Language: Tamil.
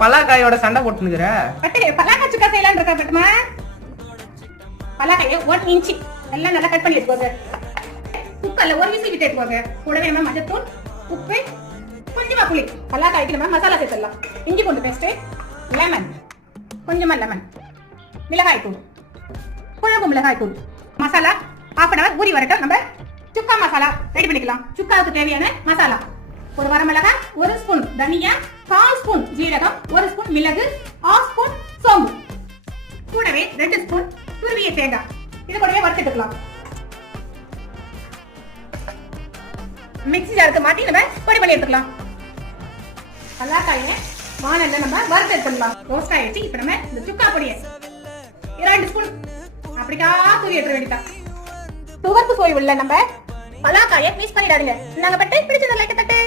பலாக்காயோட சண்டை போட்டுனுக்குற பலாக்காய் சுக்கா செய்யலான்னு இருக்கா பட்டுமா. பலாக்காயை 1 இன்ச் எல்லாம் நல்லா கட் பண்ணி எடுத்துக்கோங்க. குக்கர்ல 1 விசில் விட்டு எடுத்துக்கோங்க. கூடவே நம்ம மஞ்சத்தூள், உப்பு, கொஞ்சமா புளி. பலாக்காய்க்கு நம்ம மசாலா சேர்த்துடலாம். இஞ்சி பூண்டு பேஸ்ட், லெமன், கொஞ்சமா லெமன், மிளகாய் தூள், குழம்பு மிளகாய் தூள், மசாலா. 1/2 hour ஊறி வரட்டும். நம்ம சுக்கா மசாலா ரெடி பண்ணிக்கலாம். சுக்காவுக்கு தேவையான மசாலா: 1 வரமிளகாய், 1 ஸ்பூன் தனியா, 1/4 ஸ்பூன் ஜீரகம், 1 ஸ்பூன் மிளகு, 1/2 ஸ்பூன் சோம்பு, கூடவே 2 ஸ்பூன் துருவிய தேங்காய். இது கூடவே வறுத்துக்கலாம். மிக்ஸி ஜாருக்கு மாட்டி நம்ம பொடி பண்ணி எடுத்துக்கலாம். பலாக்காயை வானல்ல நம்ம வறுத்து எடுத்துக்கலாம். ரோஸ்ட் ஆயிடுச்சு. இப்ப நம்ம இந்த சுக்கா பொடியை 2 ஸ்பூன் அப்படிக்கா தூவி எடுத்துட வேண்டியதா. துவர்ப்பு சுவை உள்ள நம்ம பலாக்காயை மிக்ஸ் பண்ணிடாதீங்க. நாங்க பட்டு பிடிச்சத லைக் தட்டு.